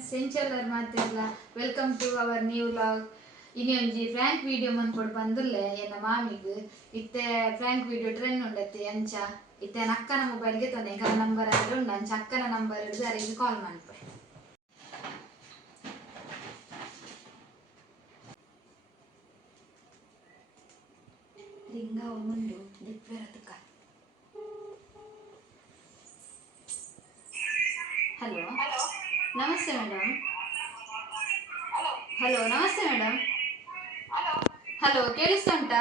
Senchal welcome to our new vlog. Ini prank video manpod bandulle enna mamigu itte prank video trend undate ancha itte nakkana mobile ge tone kala number adu undan chakkana number hididu arige call manpe ringa umundu dipperatuka. Hello. Namaste madam. Hello, namaste madam. Hello, ಕೇಳಿಸ್ತುಂಟಾ?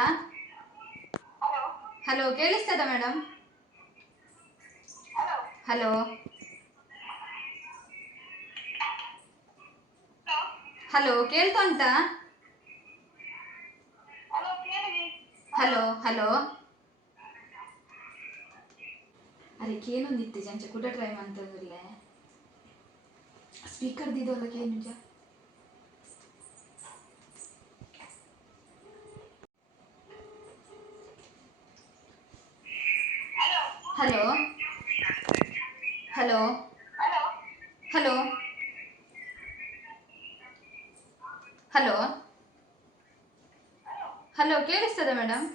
Hello, ಕೇಳಿಸ್ತದಾ madam? Hello. Hello, ಕೇಳ್ತಾ ಉಂಟಾ? Hello. ಅರೆ ಕೇನೊಂದಿತ್ತು ಜಂಚ ಕೂಡ try ಮಾಡ್ತದಲ್ಲ speaker ದಿದೋಲ್ಲ ಕೇನು ಜ Hello. Hello, ಕೇಳಿಸ್ತದಾ madam?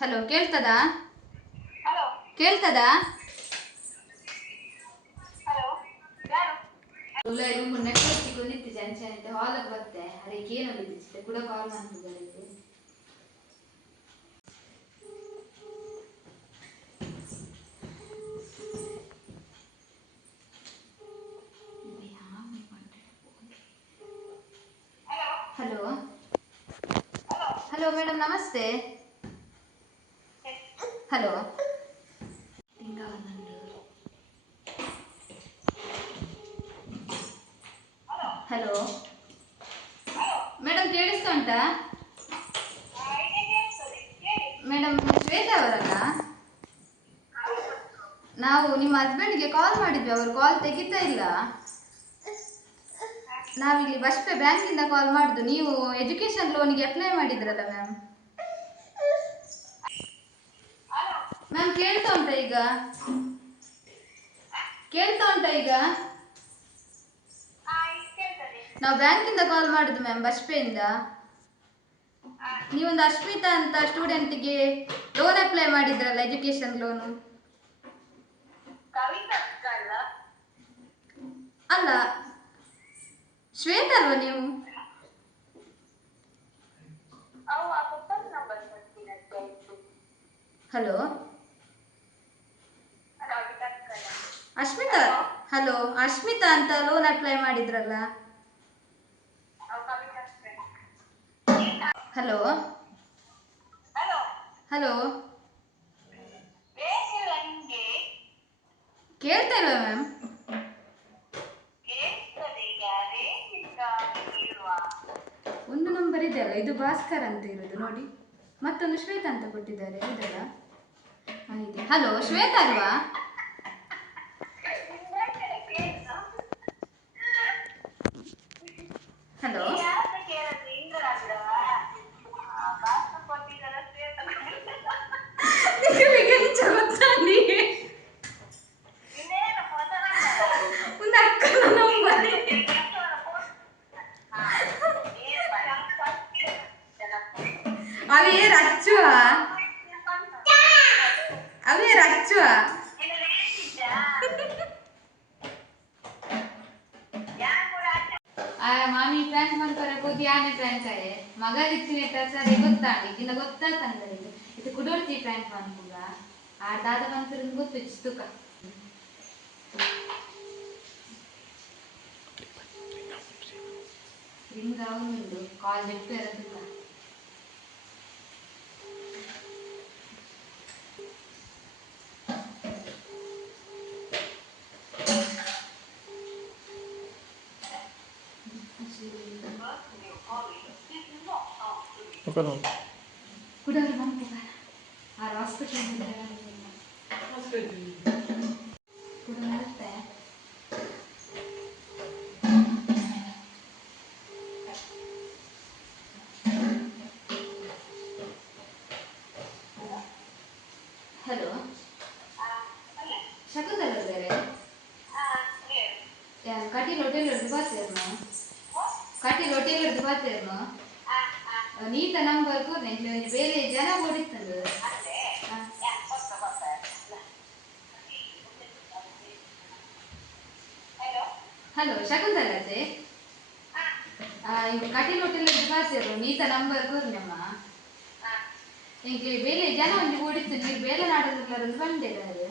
Hello, ಕೇಳ್ತದಾ? ಕೇಳ್ತದಾ? Room network ಸಿಗೋದಿತ್ತು junction ಅಂತ ಹಾಲಕ್ಕೆ ಬರ್ತೆ ಅರೆ ಕೇನೋದಿತ್ತು ಕೂಡ ಕಾಲ್ ಮಾಡ್ತಿದ್ದಾರೆ. Hello madam, namaste. Hello. Hello. Madam ಕೇಳಿಸ್ತಾ ಉಂಟಾ? ಮೇಡಮ್ ಶ್ವೇತಾ ಅವರಲ್ಲ? ನಾವು ನಿಮ್ಮ ಹಸ್ಬೆಂಡ್ಗೆ ಕಾಲ್ ಮಾಡಿದ್ವಿ, ಅವರು ಕಾಲ್ ತೆಗಿತಾ ಇಲ್ಲ. ನಾವಿಲ್ಲಿ ಬಸ್ಪೆ ಬ್ಯಾಂಕಿಂದ ಕಾಲ್ ಮಾಡುದು. ನೀವು ಎಜುಕೇಶನ್ ಲೋನಿಗೆ ಅಪ್ಲೈ ಮಾಡಿದ್ರಲ್ಲ ಮ್ಯಾಮ್? ಮ್ಯಾಮ್ ಕೇಳ್ತಾ ಉಂಟಾ ಈಗ? ನಾವು ಬ್ಯಾಂಕಿಂದ ಕಾಲ್ ಮಾಡುದು ಮ್ಯಾಮ್, ಬಸ್ಪೆಯಿಂದ. ನೀವೊಂದು ಅಶ್ಮಿತಾ ಅಂತ ಸ್ಟೂಡೆಂಟ್ಗೆ ಲೋನ್ ಅಪ್ಲೈ ಮಾಡಿದ್ರಲ್ಲ, ಎಜುಕೇಶನ್ ಲೋನು. ಅಲ್ಲ, ಶ್ವೇತಾ ಅಲ್ವಾ ನೀವು? ಹಲೋ ಅಶ್ಮಿತಾ. ಹಲೋ ಅಶ್ಮಿತಾ ಅಂತ ಲೋನ್ ಅಪ್ಲೈ ಮಾಡಿದ್ರಲ್ಲ? ಹಲೋ ಕೇಳ್ತಾ ಇಲ್ವಾ ಮ್ಯಾಮ್? ಒಂದು ನಂಬರ್ ಇದೆ ಅಲ್ಲ, ಇದು ಭಾಸ್ಕರ್ ಅಂತ ಇರೋದು ನೋಡಿ, ಮತ್ತೊಂದು ಶ್ವೇತಾ ಅಂತ ಕೊಟ್ಟಿದ್ದಾರೆ, ಇದಲ್ಲ? ಹಲೋ ಶ್ವೇತಾ ಅಲ್ವಾ? ಹಲೋ ಅವೇ ರಚ್ಚುವ ಮಾಮಿ ಫ್ರೆಂಡ್ಸ್ ಮಾಡ್ತಾರೆ ಕೂತಿ ಆನೆ ಫ್ರೆಂಡ್ಸ್ ಆಯೆ ಮಗ ಇಚ್ಚಿನ ಸರಿ ಗೊತ್ತಾಂಡಿ ಇನ್ನ ಗೊತ್ತಾತಂದ್ರೆ ಇದು ಕುಡೋರ್ತಿ ಫ್ರೆಂಡ್ಸ್ ಮಾಡ್ಕೂಗ ಆ ದಾದ ಬಂತಿರ ಗೊತ್ತಿತ್ತು ತುಕ ರಿಂಗ್ ಅವನುಂಡು ಕಾಲ್ ಬಿಟ್ಟು ಇರೋದಿಲ್ಲ. ಕುಡೋರು ಬಂದ ಆ ಹಾಸ್ಪಿಟಲ್ ಕೂಡ ಮತ್ತೆ ಹಲೋ ಶಕುಂತಲ ಕಟೀಲ್ ಹೋಟೆಲ್ ಹಿಡಿದು ಬರ್ತೀರ್ನು ಕಟೀಲ್ ಹೋಟೆಲ್ ಹಿಡಿದು ಬರ್ತೀರ್ನು ನೀತ ನಂಬರ್ ಕೊಡ್ನೆ ಬೇರೆ ಜನ ಓಡಿಸ್ತಂದು ಹಲೋ ಶಕುಂತಲತೆ ಈಗ ಕಟೀಲ್ ಹೋಟೆಲ್ ಹಿಡಿದು ಬರ್ತೀರ್ನು ನೀತ ನಂಬರ್ ಕೊಡ್ನಮ್ಮ ಈಗ ಬೇರೆ ಜನ ಒಂದು ಓಡಿಸ್ತೀನಿ ಈಗ ಬೇರೆ ನಾಡೋದಿಲ್ಲ ಬಂದಿದ್ದಾರೆ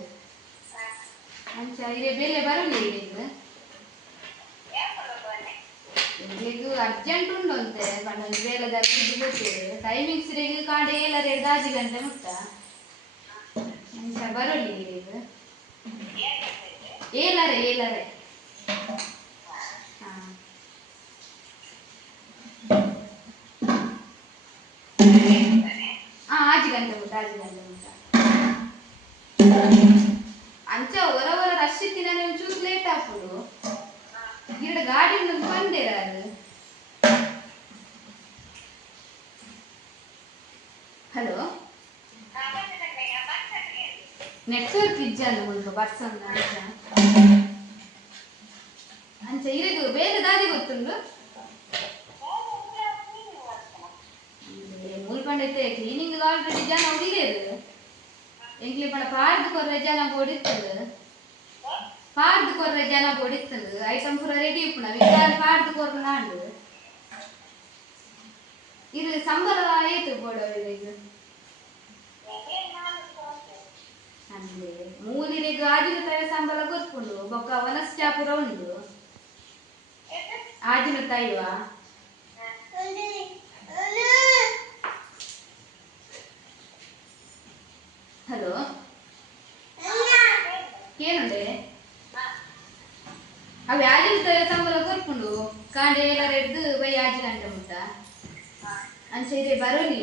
ಅಂಚ ಇದೆ ಬೇಲೆ ಬರಲಿ ಈಗ ಈಗ ಅರ್ಜೆಂಟ್ ಉಂಟು ಅಂತೆ ಬಣ್ಣ ಬೇಲೆದಲ್ಲಿ ಗೊತ್ತಿದೆ ಟೈಮಿಂಗ್ಸ್ ಈಗ ಕಾಂಡೆ 7:30 ಗಂಟೆ ಮುಟ್ಟ ಅಂಚ ಬರಲಿ ಈಗ ಏಲರೆ ಹಾಂ 6 ಗಂಟೆ ಮುಟ್ಟ ಅಂಚ ಹೊರ ರಶ್ ಇತ್ತಿನ ಒಂಚೂರು ಲೇಟ್ ಆಗ್ಬೋದು ಈಗ ಗಾಡಿ ಬಂದೇರ ಅದು ಹಲೋ ನೆಟ್ವರ್ಕ್ ಇಜ್ಜಲ್ಲ ಮುಲ್ಪ ಬಸ್ ಅಂಚ ಇರದು ಬೇರೆ ದಾರಿ ಗೊತ್ತುಂಡು ಮುಲ್ಪಂಡೈತೆ ಕ್ಲೀನಿಂಗ್ ಆಲ್ರೆಡಿ ಜನ ಹೊಡಿಲೇರು ಎಂಕ್ಲಿ ಪಣ ಪಾರ್ದು ಕೊರ್ರೆ ಜನ ಹೊಡಿತದು ಪಾರ್ದು ಕೊರ್ರೆ ಜನ ಹೊಡಿತದು ಐಟಮ್ ಪೂರ ರೆಡಿ ಇಪ್ಪುನ ವಿಚಾರ ಪಾರ್ದು ಕೊರ್ರೆ ನಾಂಡು ಇದು ಸಂಬಳ ಏತು ಬೋಡವ ಇದು ಅಂದ್ರೆ ಮೂಲಿನಿಗೆ ಆಜಿನ ತಾಯಿ ಸಂಬಳ ಗೊತ್ತುಂಡು ಬೊಕ್ಕ ವನಸ್ಚಾಪುರ ಉಂಡು ಆಜಿನ ತಾಯಿವಾ ಹಲೋ ಏನುಂಡೆ ಅವು ಆಜಿನ ತಾಯಿ ಸಂಬಳ ಗೊತ್ತುಂಡು ಕಾಂಡೆ ಎಲ್ಲ ಎದ್ದು ಬೈ 6 ಗಂಟೆ ಮುಟ್ಟ ಅಂಚ ಇದೆ ಬರೋಲಿ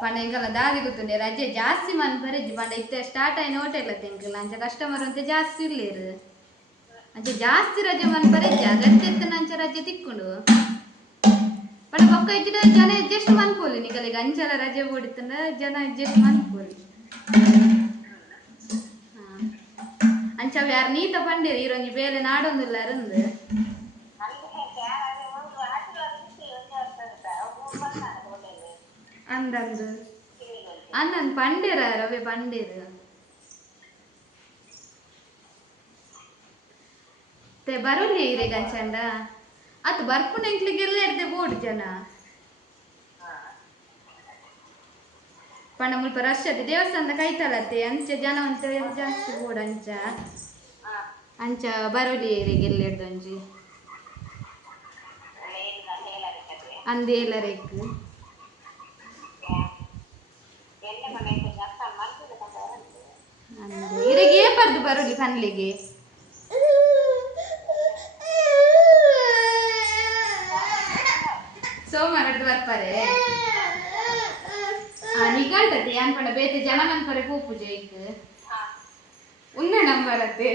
ಪಂಡ ಎಂಕಲ್ಲ ದಾದಿ ಗೊತ್ತುಂಡೆ ರಜೆ ಜಾಸ್ತಿ ಮನ್ಪರೆಜ್ಜಿ ಪಂಡ ಇತ್ತೆ ಸ್ಟಾರ್ಟ್ ಆಯ್ನ ಹೋಟೆಲ್ ಎಂಕಲ್ಲ ಅಂಚ ಕಸ್ಟಮರ್ ಅಂತ ಜಾಸ್ತಿ ಇರ್ಲೇರು ಅಂಚೆ ಜಾಸ್ತಿ ರಜೆ ಮನ್ಪರೆಜ್ಜ ಗತ್ತೆತ್ತನ ಅಂಚ ರಜೆ ತಿಕ್ಕೊಂಡು ಪಂಡ ಬೊಕ್ಕ ಇಜ್ಜಿಡ ಜನ ಅಡ್ಜಸ್ಟ್ ಮನ್ಪೋಲಿ ನಿಕಲಿಗೆ ಅಂಚೆಲ್ಲ ರಜೆ ಓಡಿತಂಡ ಜನ ಅಡ್ಜಸ್ಟ್ ಮನ್ಪೋಲಿ ಅಂಚ ಅವು ಯಾರು ನೀತ ಪಂಡೇರು ಇರೊಂಜಿ ಬೇಲೆ ನಾಡೊಂದುಲ್ಲ ಅರಂದು ಅಂದಂದು ಅಂದಂದು ಪಂಡೇರ ರವೆ ಪಂಡೇರು ಬರೋಲಿ ಇರೆ ಗಂಚಂಡ ಅದು ಬರ್ಪುನ ಎಂಕ್ಲಿಗೆಲ್ಲ ಇರ್ದೆ ಬೋಡು ಜನ ಪಂಡ ಮುಲ್ಪ ರಶ್ ಅದೆ ದೇವಸ್ಥಾನದ ಕೈತಲತ್ತೆ ಅಂಚೆ ಜನ ಅಂತ ಜಾಸ್ತಿ ಬೋಡು ಅಂಚ ಬರೋಲಿ ಏರಿಗೆಲ್ಲ ಹಿಡ್ದೊಂಜಿ ಅಂದೇಲರೇಕ್ ಇರೆಗೆ ಏಪರ್ದು ಬರೋಲಿ ಪನ್ಲೆಗೆ ಸೋಮವಾರದ್ದು ಬರ್ಪಾರೆ ನಿಗಂಟತೆ ಏನ್ ಪಂಡ ಬೇತೆ ಜನ ಮನ್ಪರೆ ಪೂಪುಜೆ ಇಕ್ ಉನ್ನ ನಂಬರತ್ತೆ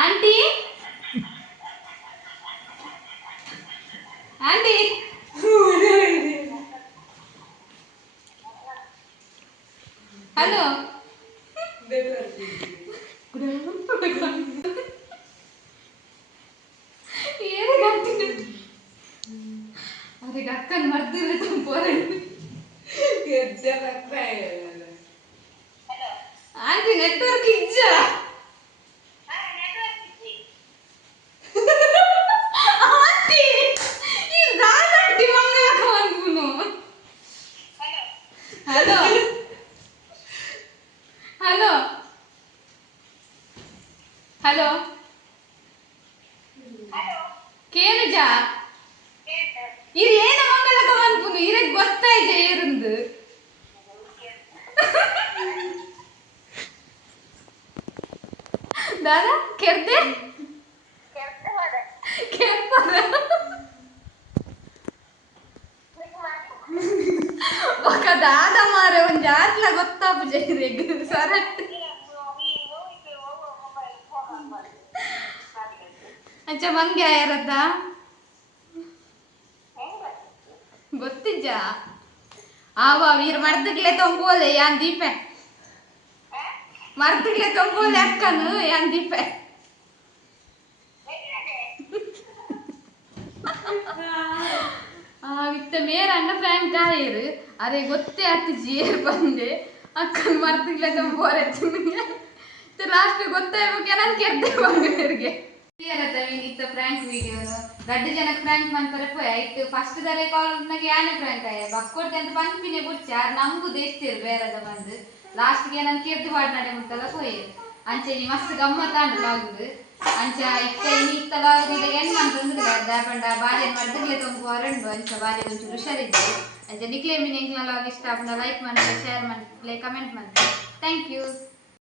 ಆಂಟಿ ಆಂಟಿ ಹಲೋ ಅದಕ್ಕೆ ಅಕ್ಕನ ಮರ್ದಿಲ್ಲ ತುಂಬೋರೆ ಆಂಟಿ ನೆಟ್ವರ್ಕ್ ಇಜ್ಜ ಹಲೋ ಹಲೋ ಹಲೋ ಕೇನುಜ ಇದು ಏನ ಮಂಗಲಕ ಮನ್ಪುನು ಇರಗ್ ಗೊತ್ತಾಯ್ಜೆ ಏರುಂದು ದಾದಾ ಕೆರ್ದೆ ಕೆರ್ಪದ ఒక దాద మారే ಒಂದು ಜಾತ್ಲ ಗೊತ್ತಾಪು ಜೈರೆಗ್ ಸರಟ್ ಅಂಚ ಮಂಗೆ ಆಯರದ್ದ ಗೊತ್ತಿಜ್ಜ ಆವ ವೀರ್ ಮರ್ದಕ್ಲೆ ತೊಂಬೋಲೆ ಯಾನ್ ದೀಪೆ ಮರ್ದಕ್ಲೆ ತೊಂಬೋಲೆ ಅಕ್ಕನು ಯಾನ್ ದೀಪೆ ಇತ್ತ ಮೇರ ಅಣ್ಣ ಫ್ರ್ಯಾಂಕ್ ಆಯರು ಅದೇ ಗೊತ್ತೇ ಆತು ಜೇರ್ ಬಂದೆ ಅಕ್ಕನ ಮರ್ದಕ್ಲೆ ತೊಂಬೋರೆ ಲಾಸ್ಟ್ ಗೊತ್ತಾಯ್ಬೇಕು ನಾನು ಕೆರ್ದೆ ಮಗನಿಗೆ ಇತ್ತ ಫ್ರ್ಯಾಂಕ್ ವಿಡಿಯೋನು ಗಡ್ಡ ಜನಕ್ಕೆ ಫ್ರ್ಯಾಂಕ್ ಮಾಡ್ತಾರೆ ಆಯ್ತು ಫಸ್ಟ್ ದರೆ ಕಾಲ್ ನಾಗ ಯಾನೆ ಫ್ರ್ಯಾಂಕ್ ಆಯ ಬಕ್ಕೊಡ್ತೆ ಅಂತ ಪಂಪಿನೇ ಬುಚ್ಚ ನಮಗೂ ದೇಸ್ತಿರು ಬೇರೆದ ಬಂದು ಲಾಸ್ಟ್ಗೆ ನಾನು ಕೆರ್ದು ಬಾಡ್ನಾಡೆ ಮುಟ್ಟಲ್ಲ ಪೋಯ್ ಅಂಚೆ ನೀ ಮಸ್ತ್ ಗಮ್ಮತ್ತಾಂಡು ಆಗುದು ಅಂಚ ಇತ್ತ ಇತ್ತಲಾಗುದು ಏನ್ ಮಾಡ್ತಂದ್ರೆ ದಾಪಂಡ ಬಾಲ್ಯ ಮರ್ದಗ್ಲೆ ತೊಂಬು ಹೊರಂಡು ಅಂಚ ಬಾಲ್ಯ ಒಂಚೂರು ಹುಷಾರಿದ್ದು ಅಂಚೆ ನಿಕ್ಲೆ ಮೀನ್ ಎಂಕ್ಲ ಇಷ್ಟ ಲೈಕ್ ಮಾಡಿ ಶೇರ್ ಮಾಡಿ ಕಮೆಂಟ್ ಮಾಡಿ ಥ್ಯಾಂಕ್ ಯು.